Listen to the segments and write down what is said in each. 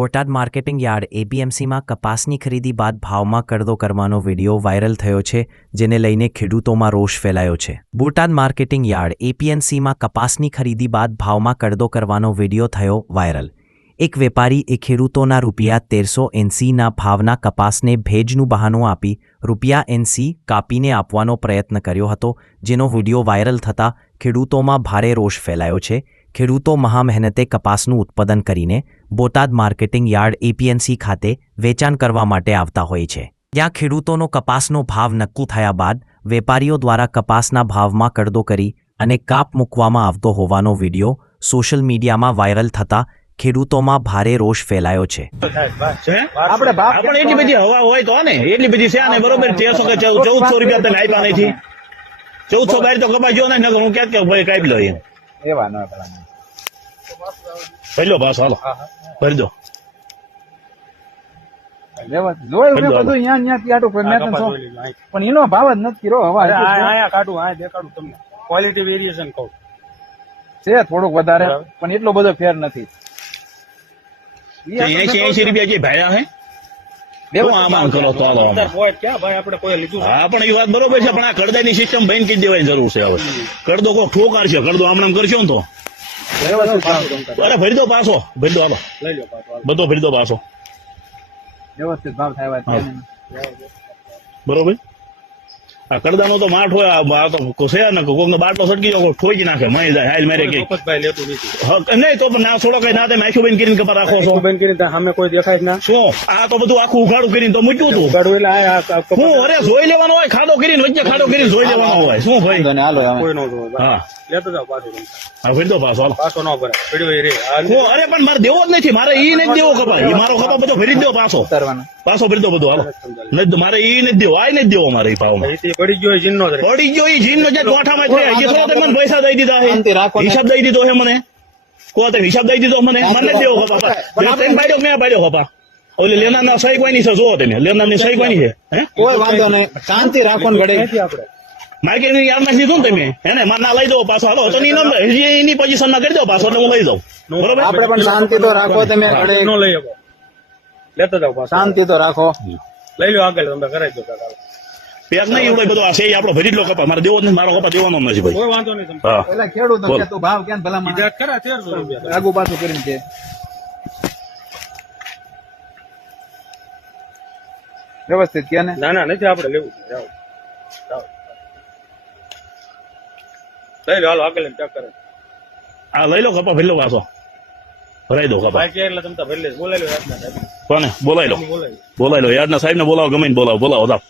Botad marketing yard એપીએમસીમાં કપાસની ખરીદી બાદ ભાવમાં કડદો કરવાનો વિડીયો વાયરલ થયો છે, જેને લઈને ખેડૂતોમાં રોષ ફેલાયો છે। બોટાદ માર્કેટિંગ યાર્ડ એપીએમસીમાં કપાસની ખરીદી બાદ ભાવમાં કડદો કરવાનો વિડીયો થયો વાયરલ। એક વેપારીએ ખેડૂતોના ₹1380ના ભાવના કપાસને ભેજનું બહાનું આપી ₹80 કાપીને આપવાનો પ્રયત્ન કર્યો હતો, જેનો વિડીયો વાયરલ થતાં ખેડૂતોમાં ભારે રોષ ફેલાયો છે। ખેડૂતો મહામહેનતે કપાસનું ઉત્પાદન કરીને બોટાદ માર્કેટિંગ યાર્ડ એપીએમસી ખાતે વેચાણ કરવા માટે આવતા હોય છે, જ્યાં ખેડૂતોનો કપાસનો ભાવ નક્કી થયા બાદ વેપારીઓ દ્વારા કપાસના ભાવમાં કડદો કરી અને કાપ મૂકવામાં આવતો હોવાનો વિડીયો સોશિયલ મીડિયામાં વાયરલ થતા ખેડૂતોમાં ભારે રોષ ફેલાયો છે। આપણે એટલી બધી હવા હોય તો ને એટલી બધી છે ને બરોબર 1300 કે 1400 રૂપિયા તમે આપ્યા નથી। 1400 બાર તો કપાઈ ગયો ને હું ક્યાં કે ભાઈ કાપી લો એમ એવા ન ભરી લો પાછો હાલો ભરી દો પણ એનો ભાવ જ નથી કર્યો। હવે કાઢું દેખાડું તમને ક્વોલિટી વેરિએશન કહું છે થોડુંક વધારે, પણ એટલો બધો ફેર નથી। 80 રૂપિયા જે ભાયા હે આમાં કરો તો હાલો હા પણ એ વાત બરોબર છે, પણ આ કડદાની સિસ્ટમ બંધ કરી દેવાની જરૂર છે। હવે કડદો કોઈ ઠોકાર છે, કડદો આમ કરશો ને તો અરે ભરી દો પાછો, ભરી દો હાલો બધો ભરી દો પાછો વ્યવસ્થિત ભાવ થાય બરોબર। આ કડદાનો તો માઠ હોય, આ તો છે ને કોઈનો બાટલો સટકી જાય ઠોકી નાખે મળી જાય હાલ મારે કઈ નહીં તો પણ ના થોડો કઈ ના તમે આખું બંધ કરીને કપા રાખો છો બંધ કરીને સામે કોઈ દેખાય ના શું આ તો બધું આખું ઉઘાડું કરીને તો મૂક્યું હતું હું અરે જોઈ લેવાનો હોય, ખાડો કરીને વચ્ચે ખાડો કરીને જોઈ લેવાનો હોય શું ભાઈ હા લેતો જાવ પાછો હા ભરી દો પાછો હાલો પાછો ન ભરાય પડ્યો રે અરે પણ મારે દેવો જ નથી, મારે ઈ નથી દેવો કપા, ઈ મારો કપા બધો ભરી દો પાછો પાછો ભરી દો બધું હાલો નથી મારે ઈ નથી દેવો, આ નથી દેવો મારે ઈ ભાવમાં પડી ગયો જીનનો પડી ગયો ઈ જીનનો જે ગોઠામાં છે એ થોડા તમે મને પૈસા દઈ દીધા છે, હિસાબ દઈ દીધો છે મને કો તમે હિસાબ દઈ દીધો મને દેવો કપા તમે પાડ્યો મેં પાડ્યો કપા ઓલે લેનારના સહી કોઈની છે જુઓ તમે લેનારની સહી કોઈની છે હે કોઈ વાંધો નહીં શાંતિ રાખવાનું પડે આપણે માર્કેટ યાર નાખી દીધું ને તમે હે માર ના લઈ દો પાછો હાલો તો એની પોઝિશન માં કરી દો પાછો એટલે હું લઈ જાઉં બરોબર। આપણે પણ શાંતિ તો રાખો, તમે નો લઈ આવો લેતો જાવ શાંતિ તો રાખો, લઈ લો આગળ તમે કરાવી દો પેક નહીં એવું બધું આ છે આપણો ભરી લો કપા, મારે દેવો નથી, મારો કપા દેવાનો નથી ભાઈ કોઈ વાંધો નહીં। પેલા ખેડૂત કે તું ભાવ કેમ ભલા માં ખરા 1300 રૂપિયા આગુ પાછું કરીને છે વ્યવસ્થિત કે ને ના નથી આપણે લેવું જાવ લઈ લો હાલો આગળ ચેક કરે આ લઈ લો કપા ભરી લો પાછો ભરાઈ દો કપા એટલે તમે ભરી લે બોલાવી લો યાદના કોને બોલાવી લો યાદના સાહેબ ને બોલાવો ગમે ને બોલાવો જાવ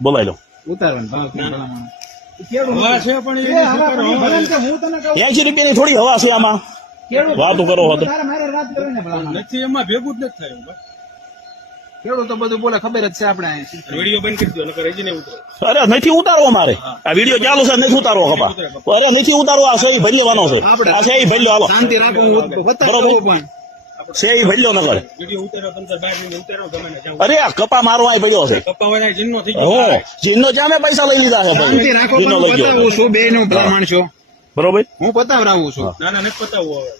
બોલાવી લો ઉતારવાનું ભાવ ભલામણ ₹80 ની થોડી હવા છે આમાં વાતો કરો નથી એમાં ભેગું જ નથી થાય ખેડૂત તો બધું બોલે ખબર જ છે આપણે વિડીયો બંધ કરી દો નકર હજી નહીં ઉતરે અરે નથી ઉતારવો મારે આ વિડીયો ચાલુ છે નથી ઉતારવો ખબર અરે નથી ઉતારવો આ સહી ભરી લેવાનો છે આ સહી ભરી લો હાલો શાંતિ રાખો બતાવો પણ સહી ભરી લો નકર વિડીયો ઉતારો તમને બહાર ઉતારો ગમે ને જાવ અરે આ કપા મારો આ પડ્યો છે કપા વાળા જીનનો થઈ ગયો હું જીનનો જામે પૈસા લઈ લીધા છે શાંતિ રાખો, બતાવું છું બે નું ભલામણ છો બરોબર, હું પતાવરાવું છું ના નથી પતાવવું હવે